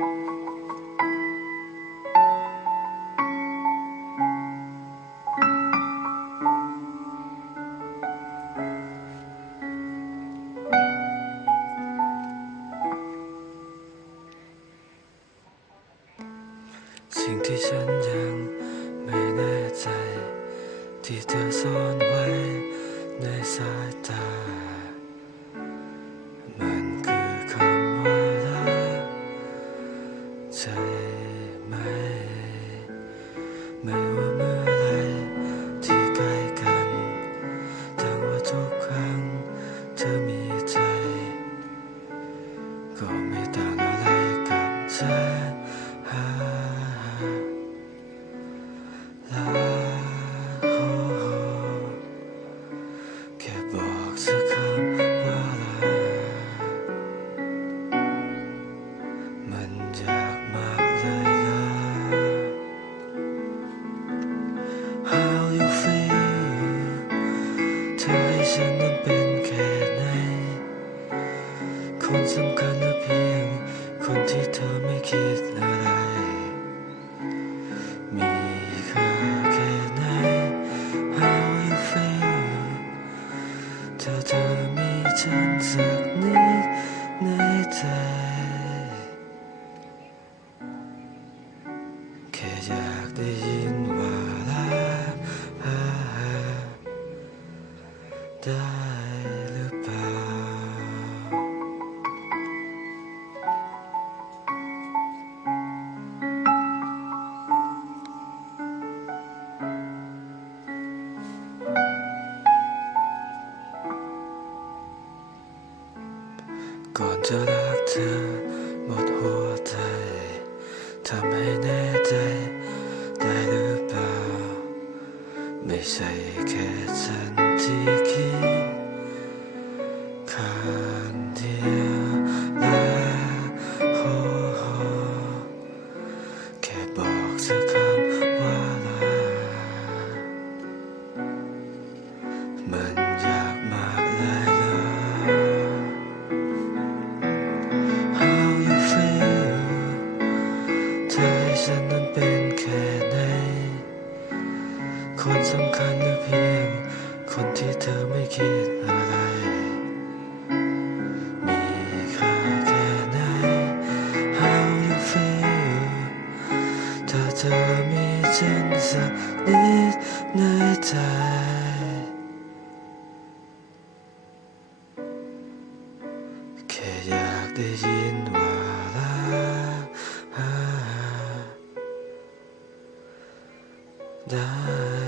สิ่งที่ฉันยังไม่แน่ใจ ที่เธอซ่อนไว้ในสายตา ใช่ไหม ไม่ว่าเมื่อไรที่ใกล้กันทั้งว่าทุกครั้งเธอมีใจ ก็ไม่ต่างอะไรกับฉัน คนสำคัญหรือเพียง คนที่เธอไม่คิดอะไร มีค่าแค่ไหน How you feel เธอเธอมีฉันสักนิดในใจแค่อยากได้ยินว่ารักได้ จะรักเธอหมดหัวใจทำให้แน่ใจได้หรือเปล่า ไม่ใช่แค่ฉันที่คิดค่ะ เธอให้ฉันนั้นเป็นแค่ไหน คนสำคัญหรือเพียง คนที่เธอไม่คิดอะไร มีค่าแค่ไหน How you feel ถ้าเธอมีฉันสักนิดในใจแค่อยากได้ยิน ได้